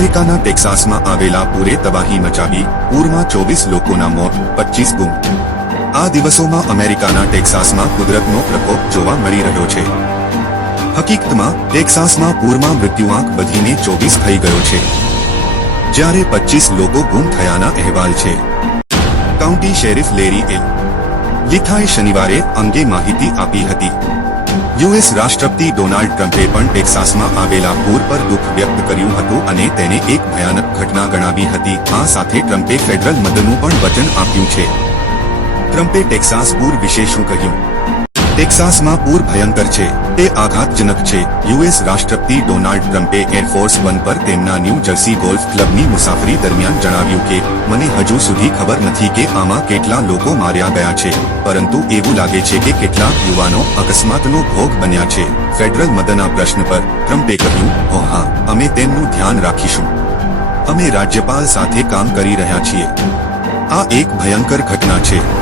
અમેરિકાના ટેક્સાસમાં આવેલા પૂરે તબાહી મચાવી, પૂરમાં 24 લોકોના મોત, 25 ગુમ. આ દિવસોમાં અમેરિકાના ટેક્સાસમાં કુદરતનો પ્રકોપ જોવા મળી રહ્યો છે. હકીકતમાં ટેક્સાસમાં પૂરમાં મૃત્યુઆંક વધીને 24 થઈ ગયો છે, જ્યારે 25 લોકો ગુમ થયાના અહેવાલ છે. કાઉન્ટી શેરીફ લેરી એલ લિથાએ શનિવારે અંગે માહિતી આપી હતી. યુએસ રાષ્ટ્રપતિ ડોનાલ્ડ ટ્રમ્પે પણ ટેક્સાસમાં આવેલા પૂર પર દુઃખ વ્યક્ત કર્યું હતું અને તેને એક ભયાનક ઘટના ગણાવી હતી. આ સાથે ટ્રમ્પે ફેડરલ મદદનું પણ વચન આપ્યું છે. ટ્રમ્પે ટેક્સાસ પૂર વિશે શું કહ્યું? ટેક્સાસમાં પૂર ભયંકર છે, તે આઘાતજનક છે. યુએસ રાષ્ટ્રપતિ ડોનાલ્ડ ટ્રમ્પે એરફોર્સ વન પર તેમના ન્યૂ જર્સી ગોલ્ફ ક્લબની મુસાફરી દરમિયાન જણાવ્યું કે મને હજુ સુધી ખબર નથી કે આમાં કેટલા લોકો માર્યા ગયા છે, પરંતુ એવું લાગે છે કે કેટલાક યુવાનો અકસ્માતનો ભોગ બન્યા છે. ફેડરલ મદદના પ્રશ્ન પર ટ્રમ્પે કહ્યું, "ઓ હા, અમે તેમનું ધ્યાન રાખીશું. અમે રાજ્યપાલ સાથે કામ કરી રહ્યા છીએ. આ એક ભયંકર ઘટના છે."